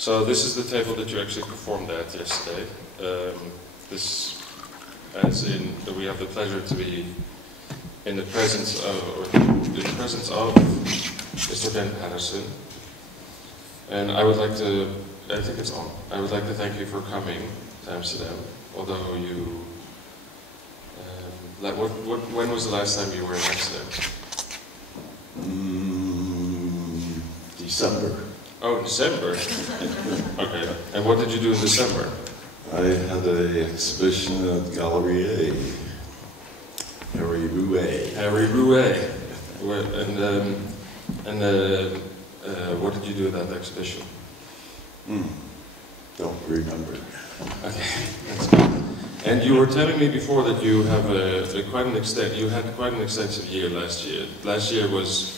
So this is the table that you actually performed at yesterday. This, as in, we have the pleasure to be in the presence of, Mr. Ben Patterson. And I would like to, I think it's on. I would like to thank you for coming to Amsterdam, although you, when was the last time you were in Amsterdam? December. Oh, in December? Okay. And what did you do in December? I had an exhibition at Gallery A. Harry Rouet. Harry Rouet. And what did you do at that exhibition? Don't remember. Okay, that's good. And you were telling me before that you have quite an extensive year last year. Last year was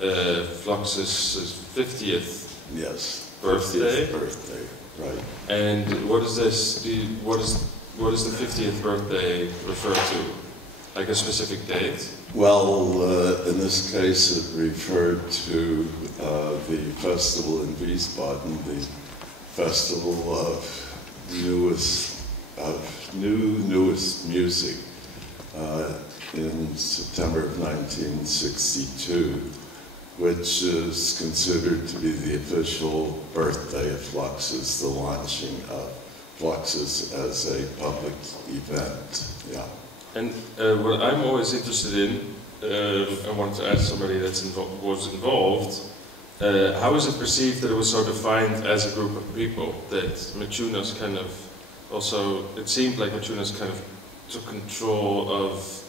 Fluxus' 50th birthday. 50th birthday, right. And what is this? What does the 50th birthday refer to? Like a specific date? Well, in this case, it referred to the festival in Wiesbaden, the festival of newest music in September of 1962, which is considered to be the official birthday of Fluxus, the launching of Fluxus as a public event. Yeah. And what I'm always interested in, I wanted to ask somebody that was involved, how is it perceived that it was so defined as a group of people, that Machunas kind of also, it seemed like Machunas kind of took control of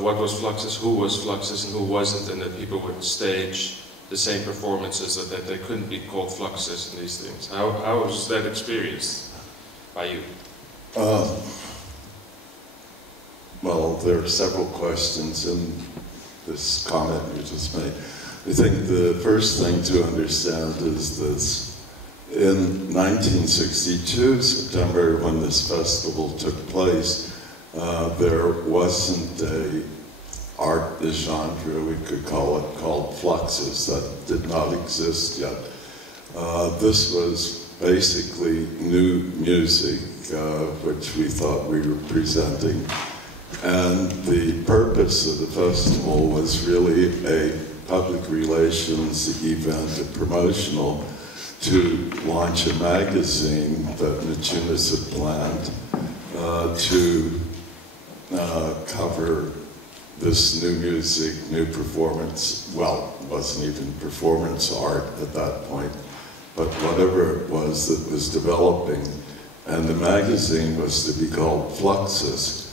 what was Fluxus, who was Fluxus and who wasn't, and that people would stage the same performances, that they couldn't be called Fluxus and these things. How was that experienced by you? Well, there are several questions in this comment you just made. I think the first thing to understand is this. In 1962, September, when this festival took place, there wasn't a art genre, we could call it, called Fluxus, that did not exist yet. This was basically new music, which we thought we were presenting. And the purpose of the festival was really a public relations event, a promotional, to launch a magazine that Machunas had planned to cover this new music, new performance. Well, it wasn't even performance art at that point, but whatever it was that was developing. And the magazine was to be called Fluxus.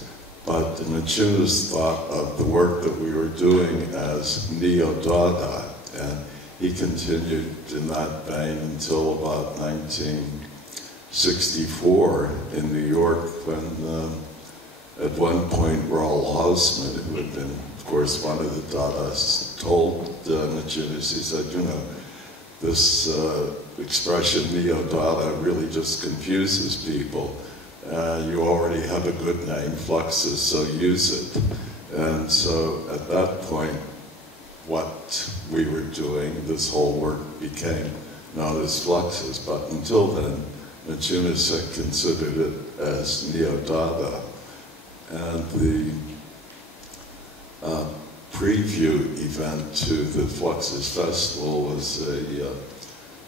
But Machunas thought of the work that we were doing as Neo-Dada, and he continued in that vein until about 1964 in New York, when at one point Raoul Hausmann, who had been, of course, one of the Dadaists, told Machunas, he said, you know, this expression Neo-Dada really just confuses people. You already have a good name, Fluxus, so use it. And so at that point, what we were doing, this whole work became known as Fluxus. But until then, Machunas had considered it as Neo-Dada. And the preview event to the Fluxus Festival was a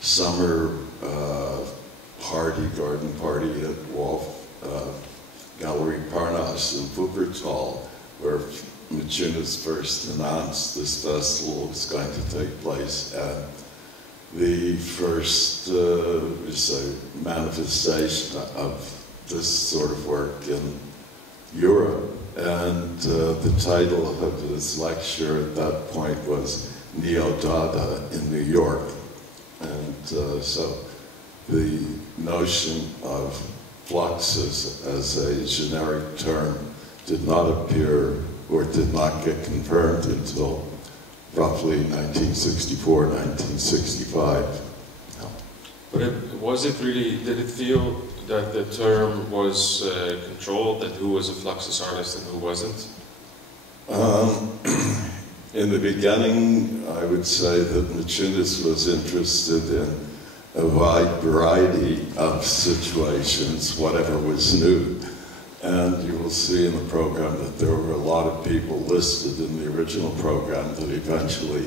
summer party, garden party at Gallery Parnasse in Wuppertal, where Machunas first announced this festival was going to take place, and the first manifestation of this sort of work in Europe. And the title of his lecture at that point was Neo-Dada in New York. And so the notion of Fluxus as a generic term did not appear or did not get confirmed until roughly 1964, 1965. But was it really, did it feel that the term was controlled, that who was a Fluxus artist and who wasn't? In the beginning, I would say that Machunas was interested in a wide variety of situations, whatever was new. And you will see in the program that there were a lot of people listed in the original program that eventually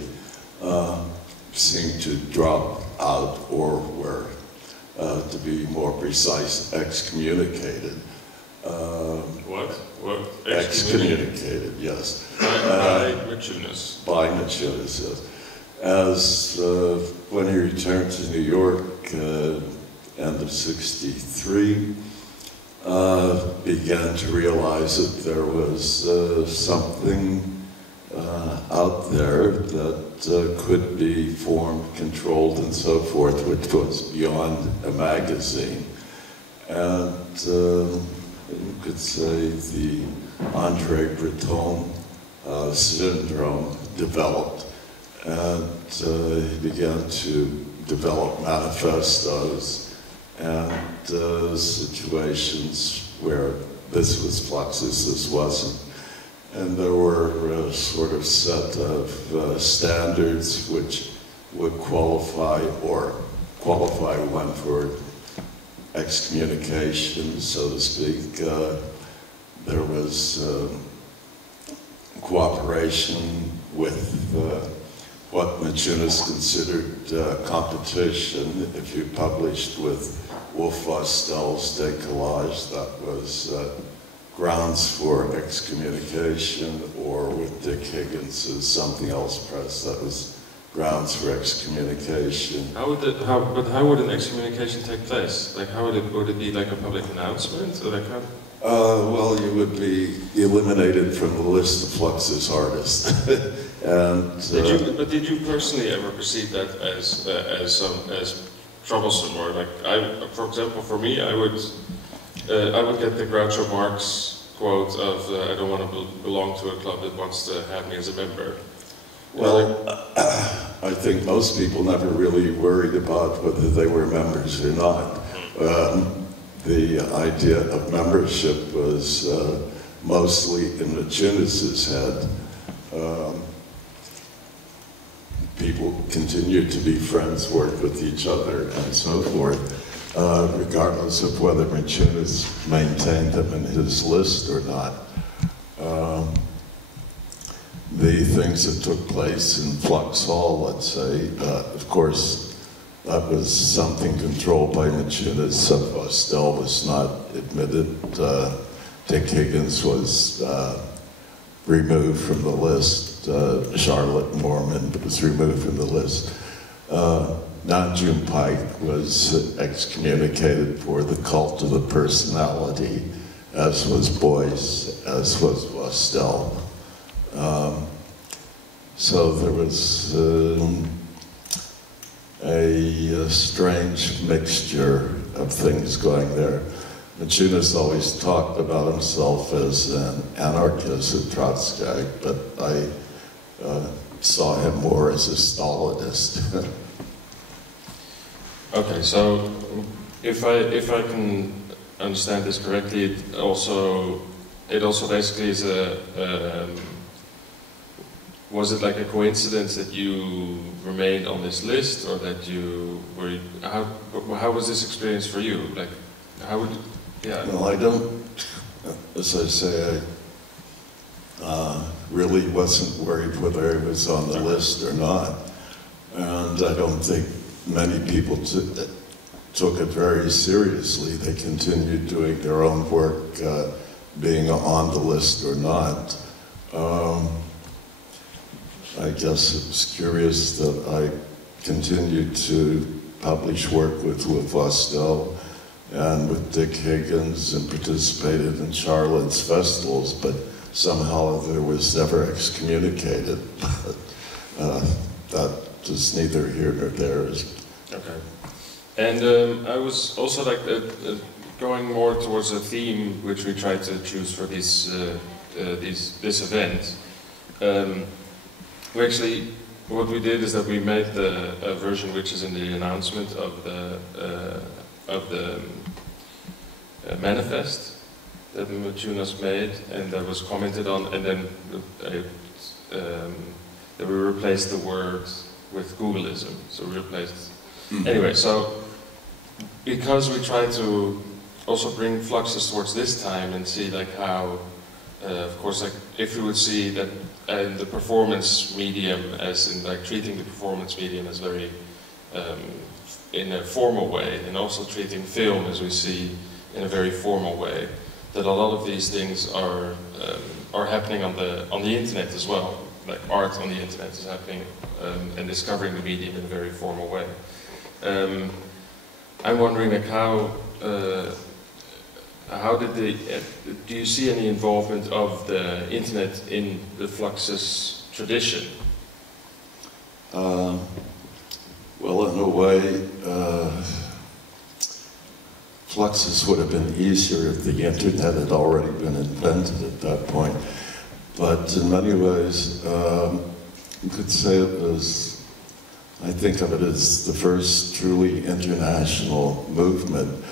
seemed to drop out or were, to be more precise, excommunicated. What? Excommunicated, yes. By Maciunas. By Maciunas, yes. As when he returned to New York, end of '63, began to realize that there was something out there that could be formed, controlled, and so forth, which was beyond a magazine. And you could say the Andre Breton syndrome developed, and he began to develop manifestos and situations where this was Fluxus, this wasn't. And there were a sort of set of standards which would qualify one for excommunication, so to speak. There was cooperation with what Maciunas considered competition. If you published with Wolf Vostell's décollage, that was grounds for excommunication, or with Dick Higgins's Something Else Press, that was grounds for excommunication. How would an excommunication take place? Like, would it be like a public announcement, or like how? Well, you would be eliminated from the list of Fluxus artists. And did you personally ever perceive that as troublesome, or like for example, for me, I would get the Groucho Marx quote of "I don't want to belong to a club that wants to have me as a member." Well, I think most people never really worried about whether they were members or not. The idea of membership was mostly in Maciunas's head. People continued to be friends, work with each other, and so forth, regardless of whether Maciunas maintained them in his list or not. The things that took place in Flux Hall, let's say, of course, that was something controlled by Maciunas. Vostell was not admitted. Dick Higgins was removed from the list. Charlotte Norman was removed from the list. Nanjum Pike was excommunicated for the cult of the personality, as was Boyce, as was Vostell. So there was a strange mixture of things going there. Maciunas always talked about himself as an anarchist, a Trotskyite, but I saw him more as a Stalinist. Okay, so if I can understand this correctly, it also basically is was it like a coincidence that you remained on this list, or that you were? How was this experience for you? Like, how would? Yeah. Well, I don't. As I say, I really wasn't worried whether it was on the list or not, and I don't think many people took it very seriously. They continued doing their own work, being on the list or not. I guess it was curious that I continued to publish work with Vostell and with Dick Higgins and participated in Charlotte's festivals, but somehow there was never excommunicated. That is neither here nor there. Okay. And I was also like going more towards a theme which we tried to choose for this event. We actually, what we did is that we made a version which is in the announcement of the manifest that Maciunas made, and that was commented on, and then that we replaced the word with Googleism. So we replaced. Anyway, so because we try to also bring Fluxus towards this time and see like how, of course, like if we would see that the performance medium as in like treating the performance medium as very in a formal way, and also treating film as we see in a very formal way, that a lot of these things are happening on the internet as well. Like art on the internet is happening and discovering the medium in a very formal way. I'm wondering like how did do you see any involvement of the internet in the Fluxus tradition? Well, in a way, Fluxus would have been easier if the internet had already been invented at that point. But in many ways, you could say it was, I think of it as the first truly international movement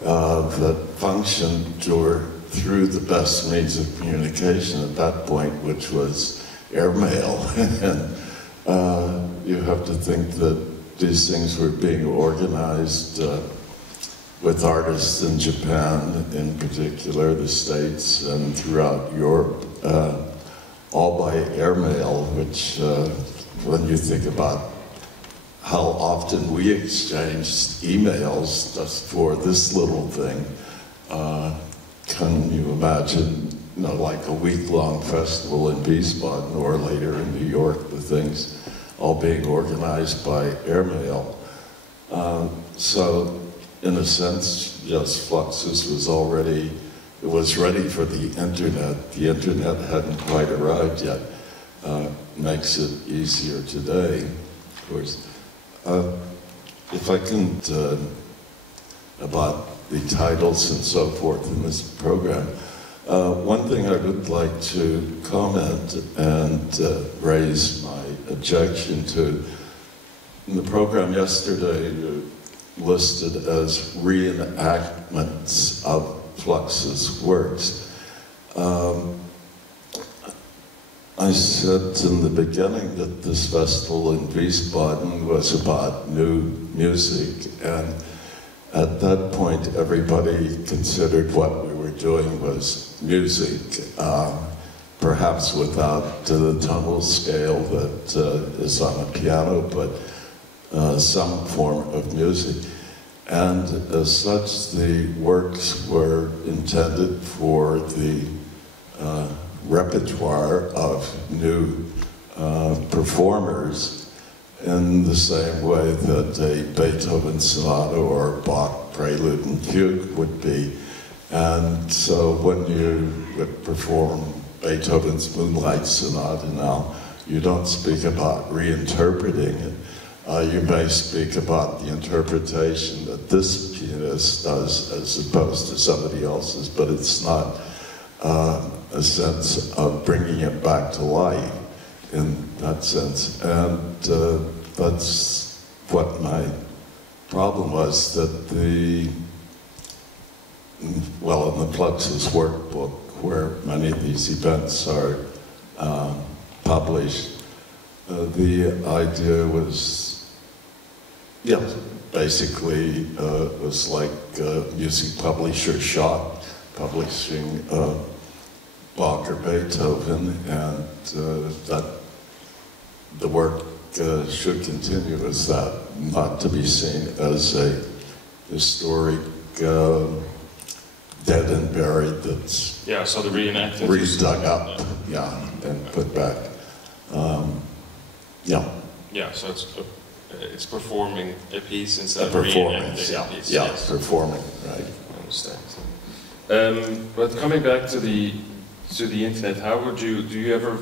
that functioned through the best means of communication at that point, which was airmail. And you have to think that these things were being organized with artists in Japan, in particular, the States, and throughout Europe, all by airmail, which, when you think about how often we exchanged emails just for this little thing, can you imagine, you know, like a week-long festival in Wiesbaden or later in New York, the things all being organized by airmail. So, in a sense, yes, Fluxus was ready for the internet. The internet hadn't quite arrived yet. Makes it easier today, of course. If I can, about the titles and so forth in this program, one thing I would like to comment and raise my objection to, in the program yesterday, listed as reenactments of Fluxus works. I said in the beginning that this festival in Wiesbaden was about new music, and at that point everybody considered what we were doing was music, perhaps without the tonal scale that is on a piano, but some form of music. And as such, the works were intended for the repertoire of new performers in the same way that a Beethoven sonata or Bach prelude and fugue would be. And so when you would perform Beethoven's Moonlight Sonata now, you don't speak about reinterpreting it. You may speak about the interpretation that this pianist does as opposed to somebody else's, but it's not a sense of bringing it back to life in that sense. And that's what my problem was, that in the Fluxus workbook, where many of these events are published, the idea was, basically it was like a music publisher shop publishing Bach or Beethoven, and that the work should continue as that, not to be seen as a historic dead and buried that's so the reenactment re-dug up, and put back. So it's performing a piece instead of performance, reenacting a piece. Yes. Performing, right. I understand. But coming back to the internet, how would do you ever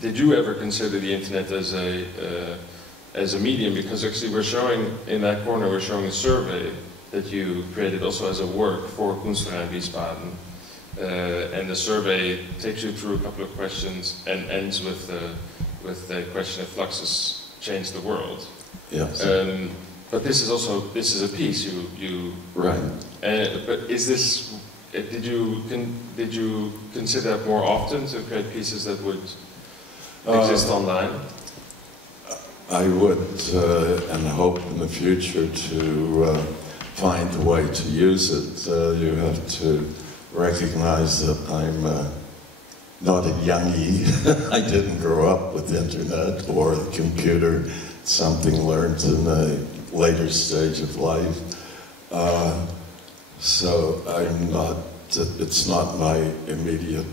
did you ever consider the internet as a medium? Because actually we're showing, in that corner, we're showing a survey that you created also as a work for Kunstverein Wiesbaden. And the survey takes you through a couple of questions and ends with the question if Fluxus changed the world. Yes. But this is a piece you right. But is this? Did you consider that more often to create pieces that would exist online? I would and hope in the future to find a way to use it. You have to recognize that I'm not a youngie. I didn't grow up with the internet or the computer. It's something learned in a later stage of life. So it's not my immediate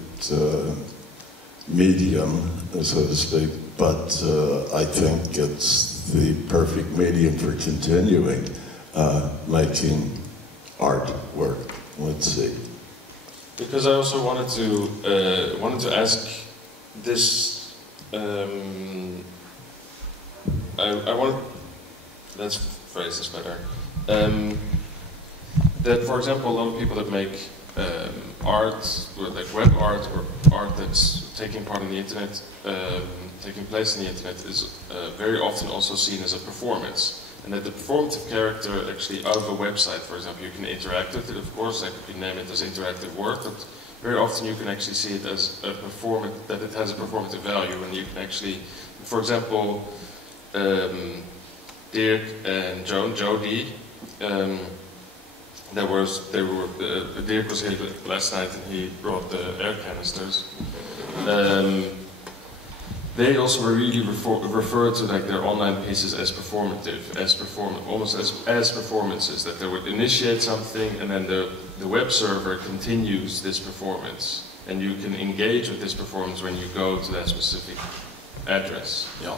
medium, so to speak, but I think it's the perfect medium for continuing making artwork. Let's see. Because I also wanted to ask this. I want. Let's phrase this better. That, for example, a lot of people that make art, or like web art, or art that's taking part in the internet, taking place in the internet, is very often also seen as a performance. And that the performative character actually out of a website, for example, you can interact with it, of course, I could name it as interactive work, but very often you can actually see it as a that it has a performative value, and you can actually, for example, Dirk and Jody, Dirk was here last night and he brought the air canisters. They also really refer to like their online pieces as performative, almost as performances, that they would initiate something and then the web server continues this performance, and you can engage with this performance when you go to that specific address. Yeah.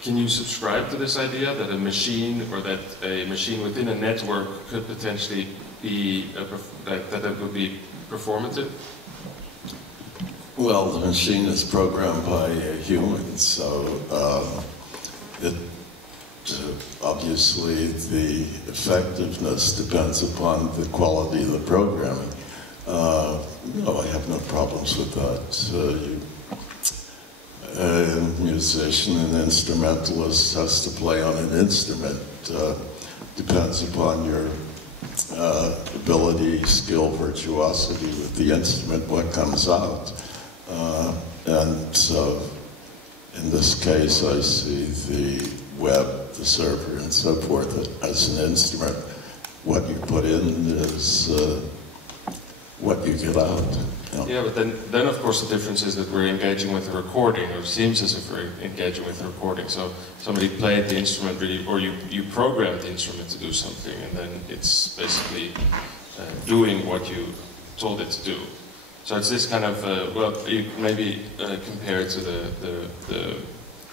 Can you subscribe to this idea that a machine, or that a machine within a network could potentially be that it would be performative? Well, the machine is programmed by humans, so obviously the effectiveness depends upon the quality of the programming. No, I have no problems with that. A musician, an instrumentalist has to play on an instrument. Depends upon your ability, skill, virtuosity with the instrument, what comes out. And so, in this case, I see the web, the server, and so forth as an instrument. What you put in is what you get out. Yeah, but then of course the difference is that we're engaging with a recording, or it seems as if we're engaging with a recording. So somebody played the instrument really, or you programmed the instrument to do something, and then it's basically doing what you told it to do. So it's this kind of, well, you maybe compare it to the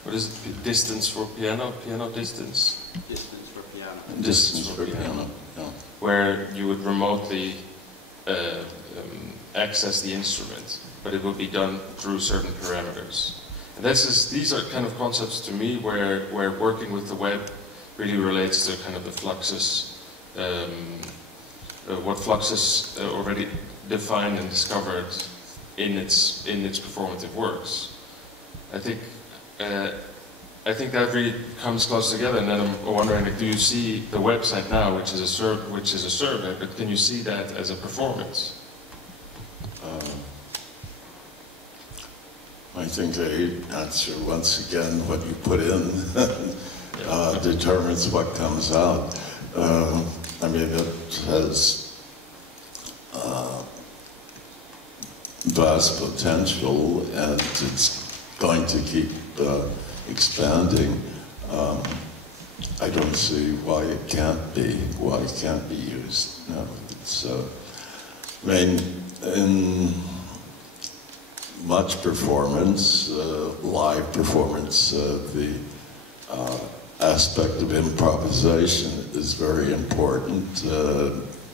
what is it, distance for piano? Piano distance? Distance for piano. Distance for piano, yeah. Where you would remotely access the instrument, but it would be done through certain parameters. And these are kind of concepts to me where working with the web really relates to kind of the Fluxus, what Fluxus already defined and discovered in its performative works. I think that really comes close together. And then I'm wondering, like, do you see the website now, which is a survey, but can you see that as a performance? I think I answer once again what you put in determines what comes out. I mean, it has vast potential, and it's going to keep expanding. I don't see why it can't be used. No, so, I mean, in much performance, live performance, the aspect of improvisation is very important,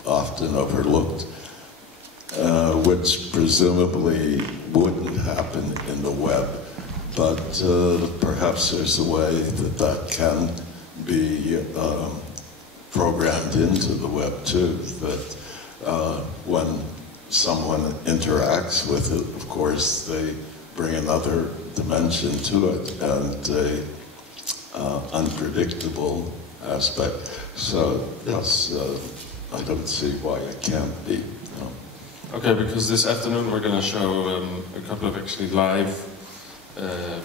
often overlooked, which presumably wouldn't happen in the web, but perhaps there's a way that can be programmed into the web too, that when someone interacts with it, of course, they bring another dimension to it, and an unpredictable aspect. So, yes, I don't see why it can't be. No. Okay, because this afternoon we're going to show a couple of actually live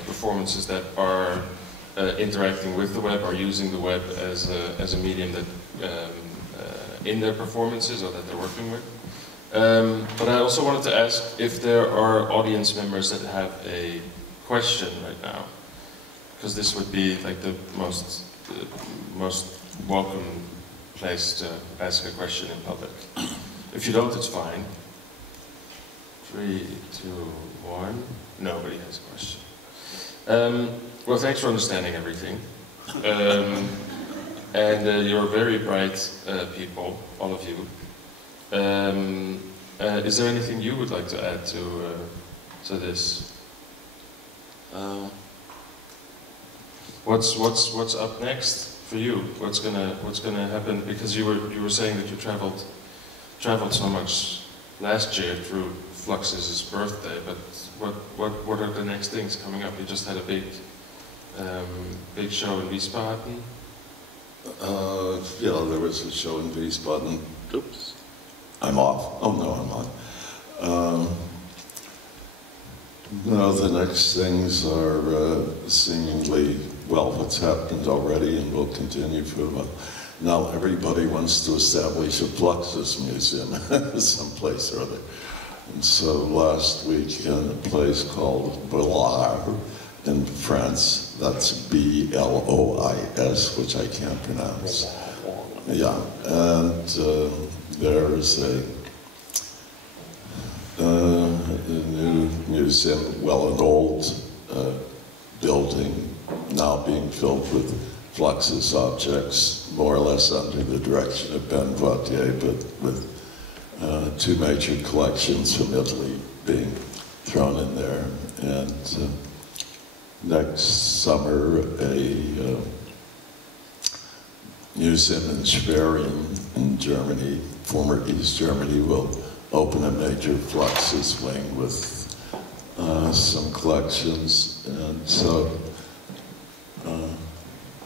performances that are interacting with the web, or using the web as a medium that in their performances or that they're working with. But I also wanted to ask if there are audience members that have a question right now, because this would be like the most welcome place to ask a question in public. If you don't, it's fine. 3, 2, 1. Nobody has a question. Well, thanks for understanding everything. And you're very bright people, all of you. Is there anything you would like to add to this? What's up next for you? What's gonna happen? Because you were saying that you traveled so much last year through Fluxus's birthday, but what are the next things coming up? You just had a big show in Wiesbaden. Yeah, there was a show in Wiesbaden. Oops, I'm off. Oh no, I'm on. No, the next things are seemingly, well, what's happened already and will continue for a while. Now everybody wants to establish a Fluxus museum someplace or other. And so last week in a place called Dullaart in France, that's B-L-O-I-S, which I can't pronounce. Yeah, and there's a new museum, well, an old building now being filled with Fluxus objects, more or less under the direction of Ben Vautier, but with 2 major collections from Italy being thrown in there. And next summer, a museum in Schwerin in Germany, former East Germany, will open a major Fluxus wing with some collections. And so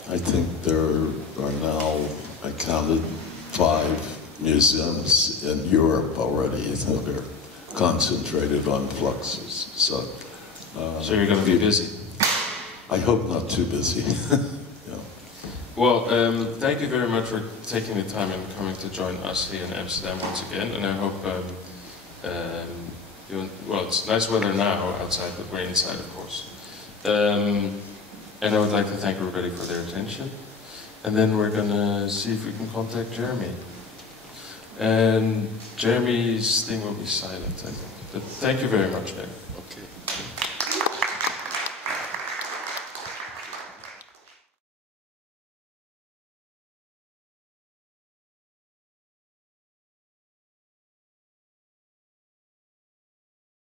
I think there are now, I counted 5 museums in Europe already that are concentrated on Fluxus. So you're going to be busy? I hope not too busy. Yeah. Well, thank you very much for taking the time and coming to join us here in Amsterdam once again. And I hope well, it's nice weather now outside, but we're inside, of course. And I would like to thank everybody for their attention. And then we're going to see if we can contact Jeremy. And Jeremy's thing will be silent, I think. But thank you very much, Ben. Okay.